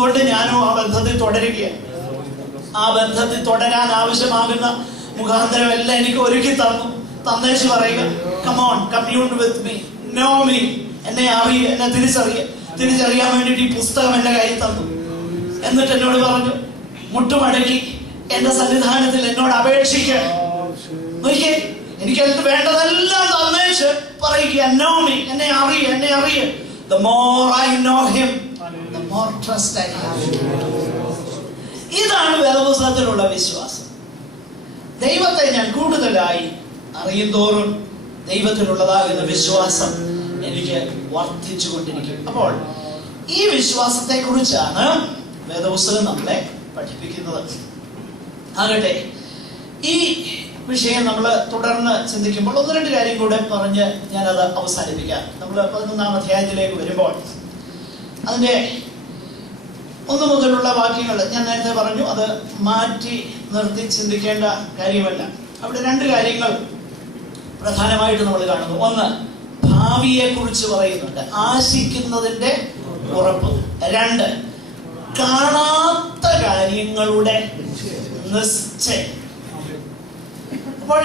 കൊണ്ട് ഞാനും ആ ബന്ധത്തിൽ തുടരുകയാണ്. ആ ബന്ധത്തിൽ തുടരാൻ ആവശ്യമാകുന്ന മുഖാന്തരം എല്ലാം എനിക്ക് ഒരുക്കി തന്നേച്ച് പറയുക, come on, commune with me, know me. എന്നെ അറിയ, എന്നെ തിരിച്ചറിയാൻ വേണ്ടിയിട്ട് ഈ പുസ്തകം എന്റെ കയ്യിൽ തന്നു. എന്നിട്ട് എന്നോട് പറഞ്ഞു, മുട്ടുമടക്കി എന്റെ സന്നിധാനത്തിൽ എന്നോട് അപേക്ഷിക്കുക. നോക്കിയേ, എനിക്ക് അതിന് വേണ്ടതെല്ലാം തന്നേച്ച് പറയുക, know me, എന്നെ അറിയ. The more I know him, the more trust I have. ഇതാണ് വേദപുസ്തകത്തിലുള്ള വിശ്വാസം. ദൈവത്തെ ഞാൻ കൂടുതലായി അറിയും തോറും ദൈവത്തിലുള്ളതാകുന്ന വിശ്വാസം എനിക്ക് വർദ്ധിച്ചുകൊണ്ടിരിക്കും. അപ്പോൾ ഈ വിശ്വാസത്തെ കുറിച്ചാണ് വേദപുസ്തകം നമ്മളെ പഠിപ്പിക്കുന്നത്. ആകട്ടെ, ഈ വിഷയം നമ്മൾ തുടർന്ന് ചിന്തിക്കുമ്പോൾ 1-2 കാര്യം കൂടെ പറഞ്ഞ് ഞാനത് അവസാനിപ്പിക്കാം. നമ്മൾ 11-ാം അധ്യായത്തിലേക്ക് വരുമ്പോൾ അതിന്റെ 1 മുതലുള്ള വാക്യങ്ങൾ ഞാൻ നേരത്തെ പറഞ്ഞു, അത് മാറ്റി നിർത്തി ചിന്തിക്കേണ്ട കാര്യമല്ല. അവിടെ 2 കാര്യങ്ങൾ പ്രധാനമായിട്ട് നമ്മൾ കാണുന്നു. ഒന്ന്, ഭാവിയെ കുറിച്ച് പറയുന്നുണ്ട്, ആശിക്കുന്നതിന്റെ ഉറപ്പ്. 2, കാണാത്ത കാര്യങ്ങളുടെ നിശ്ചയം. അപ്പോൾ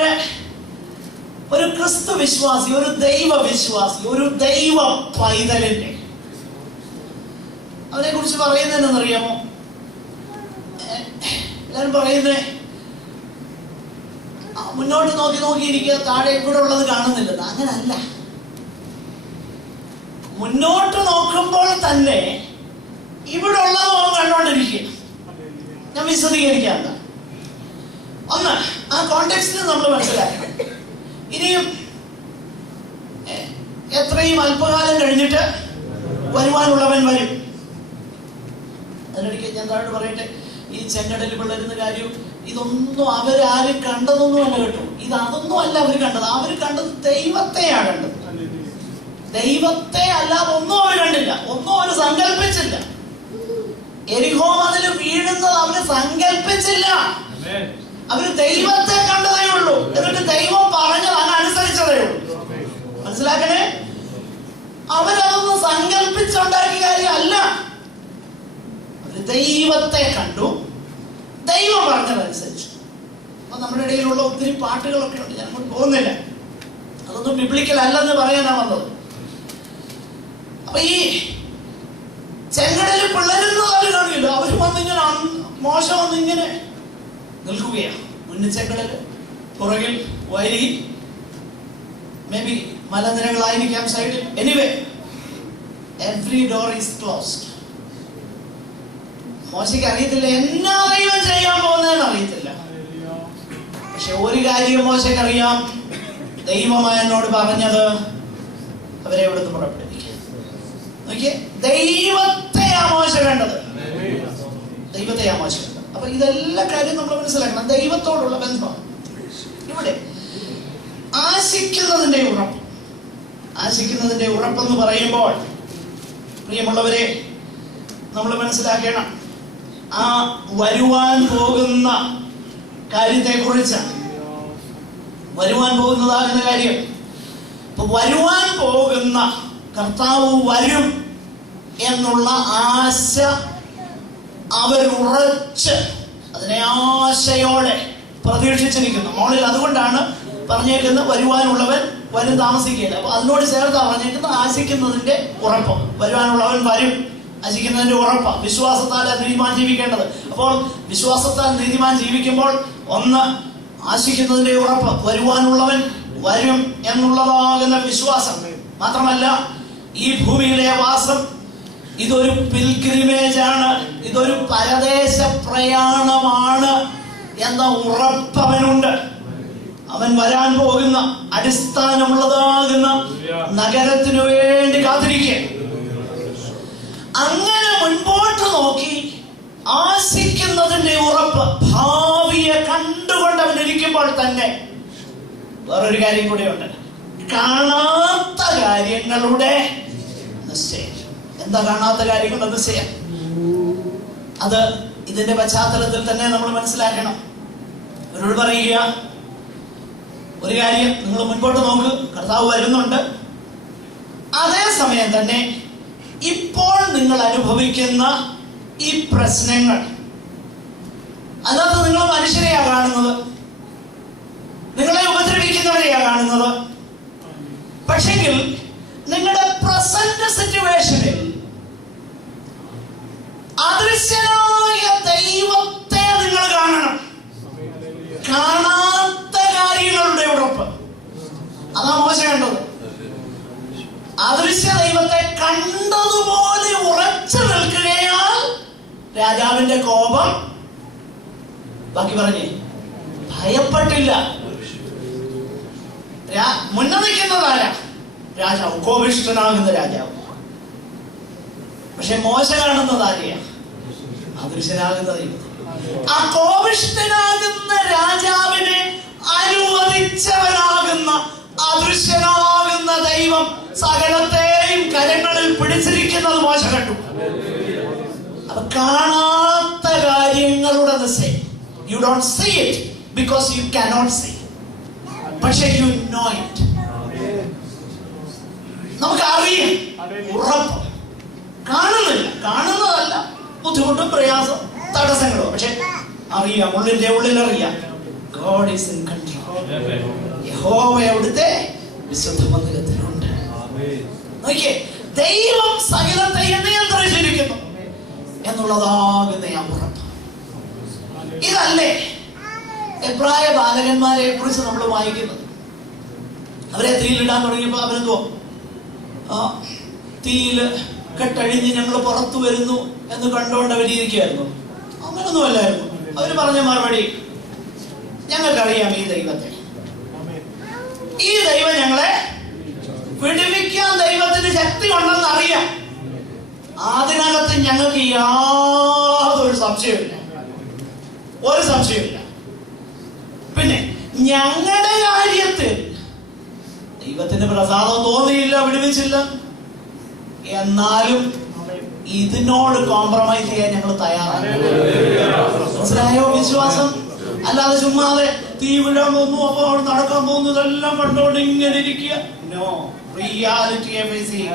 ഒരു ക്രിസ്തു വിശ്വാസി, ഒരു ദൈവ വിശ്വാസി, ഒരു ദൈവ പൈതലിന്റെ അവനെ കുറിച്ച് പറയുന്നതെന്നറിയാമോ? എല്ലാരും പറയുന്നേ മുന്നോട്ട് നോക്കിയിരിക്കുക, താഴെ കൂടെ ഉള്ളത് കാണുന്നില്ലെന്ന്. അങ്ങനല്ല. മുന്നോട്ട് നോക്കുമ്പോൾ തന്നെ ഇവിടെ ഉള്ളത് കണ്ടുകൊണ്ടിരിക്കുക. ഞാൻ വിശദീകരിക്കാം. ഒന്ന്, ആ കോണ്ടെക്സ്റ്റിൽ നമ്മൾ മനസ്സിലാക്കണം. ഇനിയും എത്രയും അല്പകാലം കഴിഞ്ഞിട്ട് വരുവാനുള്ളവൻ വരും. അതിനിടയ്ക്ക് ഞാൻ താഴോട്ട് പറയട്ടെ, ഈ ചെങ്കടലിൽ പിള്ളേരുന്ന കാര്യം ഇതൊന്നും അവരാരും കണ്ടതൊന്നും അല്ല കേട്ടോ. അതൊന്നും അല്ല അവർ കണ്ടത്. അവർ കണ്ടത് ദൈവത്തെയാണ് കണ്ടത്. ദൈവത്തെ അല്ലാതെ ഒന്നും അവർ കണ്ടില്ല, ഒന്നും അവർ സങ്കല്പിച്ചില്ല. എരിഹോ മതിൽ വീഴുന്നത് അവര് സങ്കല്പിച്ചില്ല. അവര് ദൈവത്തെ കണ്ടതേ ഉള്ളൂ. എന്നിട്ട് ദൈവം പറഞ്ഞത് അനുസരിച്ചതേ ഉള്ളൂ. മനസ്സിലാക്കണേ, അവരതൊന്നും സങ്കല്പിച്ചുണ്ടാക്കിയ കാര്യമല്ല. അവര് ദൈവത്തെ കണ്ടു, ദൈവം പറഞ്ഞതനുസരിച്ചു. അപ്പൊ നമ്മുടെ ഇടയിലുള്ള ഒത്തിരി പാട്ടുകളൊക്കെ ഉണ്ട്, ഞാൻ അങ്ങോട്ട് പോകുന്നില്ല. അതൊന്നും ബിബ്ലിക്കൽ അല്ലെന്ന് പറയാനാ വന്നത്. അപ്പൊ ഈ ചെങ്കടലിൽ പിള്ളേരുന്നതാര് കാണില്ല. അവര് വന്നിങ്ങനെ മോശം വന്നിങ്ങനെ നിൽക്കുകയാണ്. മുന്നിൽ ചെങ്കടല്, പുറകിൽ വയലി, മേ ബി മലനിരകളായിരിക്കാം സൈഡിൽ. Anyway, every door is closed. മോശയ്ക്ക് അറിയത്തില്ല എന്നാ ദൈവം ചെയ്യാൻ പോകുന്നതെന്ന് അറിയത്തില്ല. പക്ഷെ ഒരു കാര്യം മോശയ്ക്ക് അറിയാം, ദൈവമായ എന്നോട് പറഞ്ഞത് അവരെ ഇവിടുന്ന് പുറപ്പെടുവിക്കുക. നോക്കിയേ, ദൈവത്തെയാ മോശ വേണ്ടത്, ദൈവത്തെയാ മോശ വേണ്ടത്. അപ്പൊ ഇതെല്ലാ കാര്യം നമ്മൾ മനസ്സിലാക്കണം. ദൈവത്തോടുള്ള ബന്ധമാണ് ഇവിടെ. ആശിക്കുന്നതിന്റെ ഉറപ്പ്, ആശിക്കുന്നതിന്റെ ഉറപ്പെന്ന് പറയുമ്പോൾ പ്രിയമുള്ളവരെ, നമ്മൾ മനസ്സിലാക്കണം, ആ വരുവാൻ പോകുന്ന കാര്യത്തെ കുറിച്ചാണ്. വരുവാൻ പോകുന്നതാകുന്ന കാര്യം. അപ്പൊ വരുവാൻ പോകുന്ന കർത്താവ് വരും എന്നുള്ള ആശ അവർ ഉറച്ച് അതിനെ ആശയോടെ പ്രതീക്ഷിച്ചിരിക്കുന്നു. മോളിൽ അതുകൊണ്ടാണ് പറഞ്ഞേക്കുന്നത് വരുവാനുള്ളവൻ വരും താമസിക്കുകയില്ല. അപ്പൊ അതിനോട് ചേർത്താ പറഞ്ഞേക്കുന്നത് ആശിക്കുന്നതിന്റെ ഉറപ്പ്. വരുവാനുള്ളവൻ വരും, ആശിക്കുന്നതിന്റെ ഉറപ്പ്. വിശ്വാസത്താൽ നീതിമാൻ ജീവിക്കേണ്ടത്. അപ്പോൾ വിശ്വാസത്താൽ നീതിമാൻ ജീവിക്കുമ്പോൾ ഒന്ന്, ആശിക്കുന്നതിന്റെ ഉറപ്പ്, വരുവാനുള്ളവൻ വരും എന്നുള്ളതാകുന്ന വിശ്വാസം. മാത്രമല്ല, ഈ ഭൂമിയിലെ വാസം ഇതൊരു പിൽഗ്രിമേജ് ആണ്, ഇതൊരു പരദേശ പ്രയാണമാണ് എന്ന ഉറപ്പവനുണ്ട്. അവൻ വരാൻ പോകുന്ന അടിസ്ഥാനമുള്ളതാകുന്ന നഗരത്തിനു വേണ്ടി കാത്തിരിക്കുക. അങ്ങനെ മുൻപോട്ട് നോക്കി ആശിക്കുന്നതിന്റെ ഉറപ്പ്, ഭാവിയെ കണ്ടുകൊണ്ട് അവൻ ഇരിക്കുമ്പോൾ തന്നെ വേറൊരു കാര്യം കൂടെയുണ്ട്, കാണാത്ത കാര്യങ്ങളുടെ നിശ്ചയം. എന്താ കാണാത്ത കാര്യങ്ങളുടെ നിശ്ചയം? അത് ഇതിന്റെ പശ്ചാത്തലത്തിൽ തന്നെ നമ്മൾ മനസ്സിലാക്കണം. അവരോട് പറയുക, ഒരു കാര്യം, നിങ്ങൾ മുൻപോട്ട് നോക്ക്, കർത്താവ് വരുന്നുണ്ട്. അതേസമയം തന്നെ ഇപ്പോൾ നിങ്ങൾ അനുഭവിക്കുന്ന ഈ പ്രശ്നങ്ങൾ. അതിനകത്ത് നിങ്ങൾ മനുഷ്യരെയാ കാണുന്നത്, നിങ്ങളെ ഉപദ്രവിക്കുന്നവരെയാ കാണുന്നത്. പക്ഷെങ്കിൽ നിങ്ങളുടെ പ്രസന്റ് സിറ്റുവേഷനിൽ അദൃശ്യനായ ദൈവത്തെ നിങ്ങൾ കാണണം. കാണാത്ത കാര്യങ്ങളുടെ ഉറപ്പ്, അതാ മോശ കണ്ടത്. അദൃശ്യ ദൈവത്തെ കണ്ടതുപോലെ ഉറച്ചു നിൽക്കുകയാൽ രാജാവിന്റെ കോപം, ബാക്കി പറഞ്ഞേ, ഭയപ്പെട്ടില്ല. മുന്നണിക്കുന്നതാരാ? രാജാവ്, കോപിഷ്ഠനാകുന്ന രാജാവ്. പക്ഷെ മോശ കാണുന്നത് ആരെയാ? അദൃശ്യനാകുന്ന ദൈവം. ആ കോപിഷ്ഠനാകുന്ന രാജാവിനെ അനുവദിച്ചവനാകുന്ന അദൃശ്യനാകുന്ന ദൈവം സകലത്തെയും കരങ്ങളിൽ പിടിച്ചിരിക്കുന്നത് മോശ കണ്ടു. അപ്പൊ കാണാത്ത കാര്യങ്ങളുടെ ദിശ, you don't see it because you cannot see, പക്ഷെ യു നോ ഇറ്റ്. നമുക്ക് അറിയാം, ഉറപ്പ്. കാണുന്നില്ല, കാണുന്നതല്ല, ബുദ്ധിമുട്ടും പ്രയാസം തടസ്സങ്ങളോ, പക്ഷെ അറിയാം, ഉള്ളിന്റെ ഉള്ളിലറിയാം. God is in control. യഹോവ അവിടുത്തെ വിശുദ്ധ മന്ദിരത്തിലുണ്ട്. നോക്കിയേ, ദൈവം സകലത്തെ നിയന്ത്രിച്ചിരിക്കുന്നു എന്നുള്ളതാകുന്ന ആ ഉറപ്പ്. ഇതല്ലേ എബ്രായ ബാലകന്മാരെ കുറിച്ച് നമ്മൾ വായിക്കുന്നത്. അവരെ തീയിലിടാൻ തുടങ്ങിയപ്പോ അവരെന്തോ തീയില് കെട്ടഴിഞ്ഞ് ഞങ്ങൾ പുറത്തു വരുന്നു എന്ന് കണ്ടുകൊണ്ട് അവരിയ്ക്കുകയായിരുന്നു. അങ്ങനൊന്നും അല്ലായിരുന്നു. അവര് പറഞ്ഞ മറുപടി, ഞങ്ങൾക്കറിയാം ഈ ദൈവത്തെ, ഈ ദൈവം ഞങ്ങളെ വിടുവിക്കാൻ ദൈവത്തിന് ശക്തി ഉണ്ടെന്ന് അറിയാം. അതിനകത്ത് ഞങ്ങൾക്ക് യാതൊരു സംശയമില്ല, ഒരു സംശയമില്ല. പിന്നെ ഞങ്ങളുടെ കാര്യത്തിൽ ദൈവത്തിന് പ്രസാദം തോന്നിയില്ല, വിടുവിച്ചില്ല. എന്നാലും ഇതിനോട് കോംപ്രമൈസ് ചെയ്യാൻ ഞങ്ങൾ തയ്യാറാണ്. മനസ്സിലായോ? വിശ്വാസം അല്ലാതെ ചുമ്മാതെ തീ വിടാൻ പോകുന്നു, അപ്പൊ അവിടെ നടക്കാൻ പോകുന്നു, ഇതെല്ലാം കണ്ടോണ്ട് ഇങ്ങനെ ഇരിക്കുക. നോ, റിയാലിറ്റിയെ ഫേസ് ചെയ്യുക.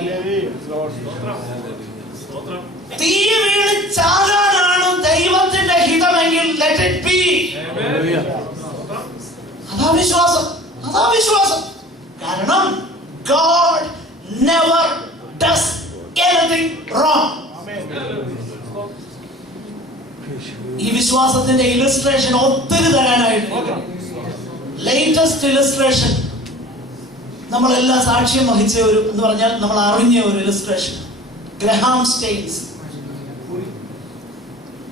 തീ വീണ് ചാകാനാണ് ദൈവത്തിന്റെ ഹിതമെങ്കിൽ ലെറ്റ് ഇറ്റ് ബി. അതാ വിശ്വാസം, അതാ വിശ്വാസം. കാരണം God never does anything wrong. ഈ വിശ്വാസത്തിന്റെ ഇല്ലസ്ട്രേഷൻ ഒത്തിരി തരാനായിട്ട്, ലേറ്റസ്റ്റ് ഇല്ലസ്ട്രേഷൻ നമ്മളെല്ലാം സാക്ഷ്യം വഹിച്ച ഒരു എന്ന് പറഞ്ഞാൽ നമ്മൾ അറിഞ്ഞ ഒരു ഇല്ലസ്ട്രേഷൻ, ഗ്രഹാം സ്റ്റെയിൻസ്.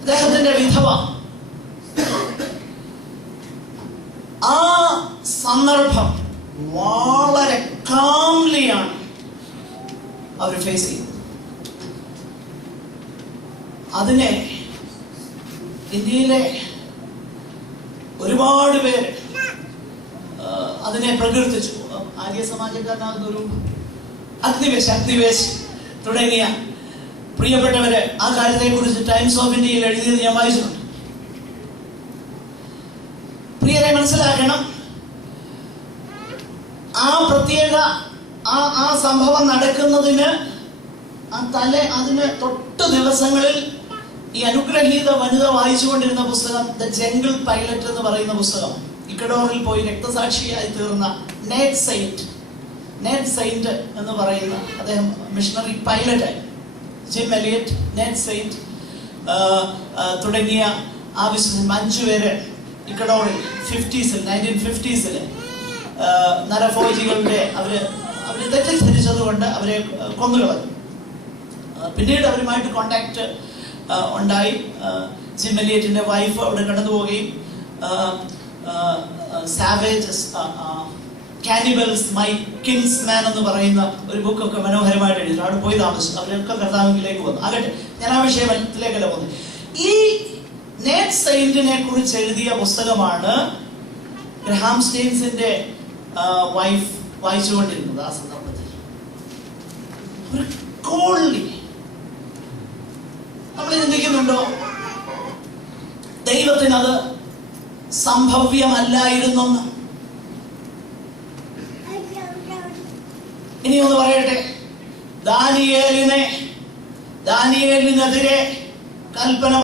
അദ്ദേഹത്തിന്റെ വിധവ ആ സന്ദർഭം വളരെ കാംലിയാണ് അവർ ഫേസ് ചെയ്യുന്നത്. അതിനെ ഇന്ത്യയിലെ ഒരുപാട് പേര് അതിനെ പ്രകീർത്തിച്ചു. ആര്യ സമാജക്കാരനാകുന്ന ഒരു അഗ്നിവേശ് തുടങ്ങിയ പ്രിയപ്പെട്ടവര് ആ കാര്യത്തെ കുറിച്ച് ടൈംസ് ഓഫ് ഇന്ത്യയിൽ എഴുതിയത് ഞാൻ വായിച്ചിട്ടുണ്ട്. പ്രിയരെ, മനസ്സിലാക്കണം, ആ പ്രത്യേക ആ സംഭവം നടക്കുന്നതിന് അതിന് തൊട്ട് ദിവസങ്ങളിൽ ഈ അനുഗ്രഹീത വനിത വായിച്ചുകൊണ്ടിരുന്ന പുസ്തകം ദ ജംഗിൾ പൈലറ്റ് എന്ന് പറയുന്ന പുസ്തകം, ഇക്കഡോറിൽ പോയി രക്തസാക്ഷിയായി തീർന്ന നേറ്റ് സെയിന്റ് എന്ന് പറയുന്ന അദ്ദേഹം മിഷണറി പൈലറ്റായി, ജിം എലിയറ്റ്, നേറ്റ് സെയിന്റ് തുടങ്ങിയ ആ വിശ്വസം 5 പേര് ഇക്കഡോറിൽ 1950s നരഭോജികളുടെ അവര് തെറ്റിദ്ധരിച്ചത് കൊണ്ട് അവരെ കൊന്നുകളഞ്ഞു. പിന്നീട് അവരുമായിട്ട് കോണ്ടാക്ട് ഉണ്ടായി. ജിം എലിയറ്റിന്റെ വൈഫ് അവിടെ കടന്നു പോവുകയും സാവേജസ് കാനിബൽസ് മൈ കിൻസ്മാൻ എന്ന് പറയുന്ന ഒരു ബുക്കൊക്കെ മനോഹരമായിട്ട് എഴുതി അവിടെ പോയി താമസിച്ചു. അവരൊക്കെ കർത്താവിലേക്ക് വന്നു. ആകട്ടെ, ഞാൻ ആ വിഷയത്തിലേക്കല്ല പോകുന്നത്. ഈ നേറ്റ് സെയിന്റിനെ കുറിച്ച് എഴുതിയ പുസ്തകമാണ് ഗ്രഹാം സ്റ്റെയിൻസിന്റെ വൈഫ് വായിച്ചുകൊണ്ടിരുന്നത്. ആ സന്ദർഭത്തിൽ ഒരു കോൾലി നമ്മൾ ചിന്തിക്കുന്നുണ്ടോ ദൈവത്തിനത് സംഭവ്യമല്ലായിരുന്നെന്ന്? ഇനി ഒന്ന് പറയട്ടെ, ദാനിയേലിനെതിരെ കൽപ്പന